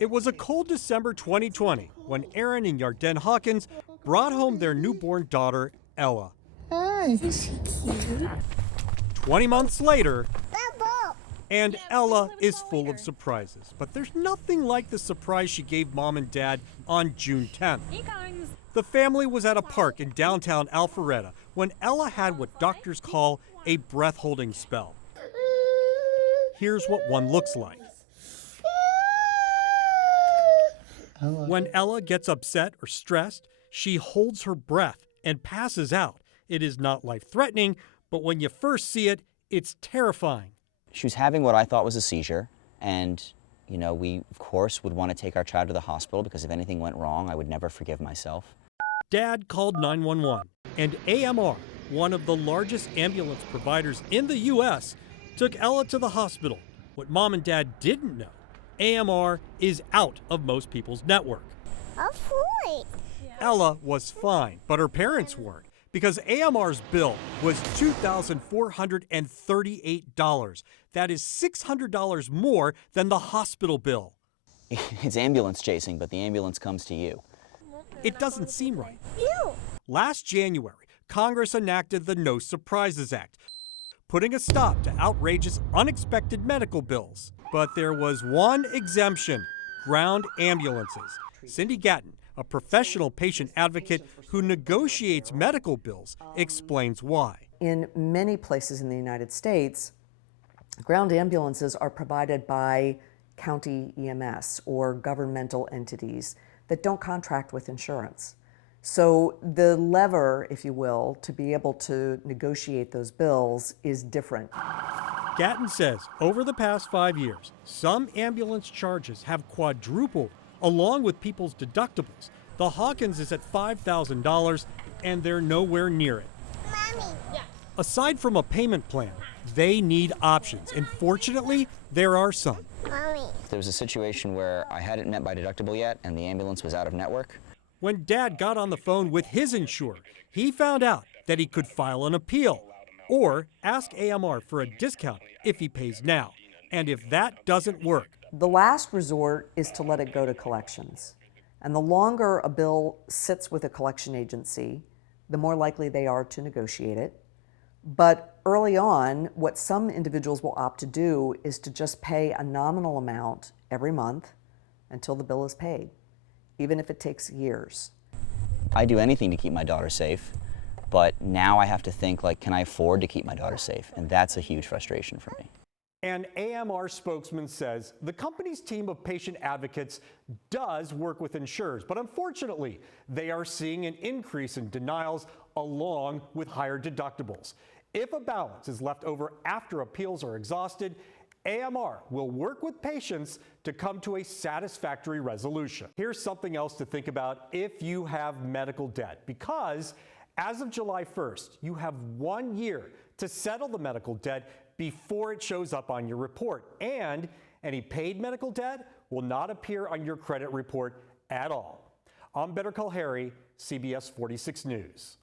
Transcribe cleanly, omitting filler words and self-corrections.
It was a cold December 2020 when Aaron and Yarden Hawkins brought home their newborn daughter, Ella. Hi. Is she cute? 20 months later, and Ella is full of surprises. But there's nothing like the surprise she gave mom and dad on June 10th. The family was at a park in downtown Alpharetta when Ella had what doctors call a breath-holding spell. Here's what one looks like. When Ella gets upset or stressed, she holds her breath and passes out. It is not life-threatening, but when you first see it, it's terrifying. She was having what I thought was a seizure, and we of course would want to take our child to the hospital because if anything went wrong, I would never forgive myself. Dad called 911, and AMR, one of the largest ambulance providers in the U.S., took Ella to the hospital. What mom and dad didn't know, AMR is out of most people's network. Ella was fine, but her parents weren't, because AMR's bill was $2,438. That is $600 more than the hospital bill. It's ambulance chasing, but the ambulance comes to you. It doesn't seem right. Last January, Congress enacted the No Surprises Act, putting a stop to outrageous, unexpected medical bills. But there was one exemption: ground ambulances. Cindy Gatton, a professional patient advocate who negotiates medical bills, explains why. In many places in the United States, ground ambulances are provided by county EMS or governmental entities that don't contract with insurance. So the lever, if you will, to be able to negotiate those bills is different. Gatton says over the past 5 years, some ambulance charges have quadrupled along with people's deductibles. The Hawkins is at $5,000 and they're nowhere near it. Mommy. Yeah. Aside from a payment plan, they need options, and fortunately, there are some. Mommy. There was a situation where I hadn't met my deductible yet and the ambulance was out of network. When Dad got on the phone with his insurer, he found out that he could file an appeal or ask AMR for a discount if he pays now. And if that doesn't work, The last resort is to let it go to collections. And the longer a bill sits with a collection agency, the more likely they are to negotiate it. But early on, what some individuals will opt to do is to just pay a nominal amount every month until the bill is paid, even if it takes years. I do anything to keep my daughter safe, but now I have to think, can I afford to keep my daughter safe? And that's a huge frustration for me. An AMR spokesman says the company's team of patient advocates does work with insurers, but unfortunately, they are seeing an increase in denials along with higher deductibles. If a balance is left over after appeals are exhausted, AMR will work with patients to come to a satisfactory resolution. Here's something else to think about if you have medical debt, because as of July 1st, you have 1 year to settle the medical debt before it shows up on your report. And any paid medical debt will not appear on your credit report at all. I'm Better Call Harry, CBS 46 News.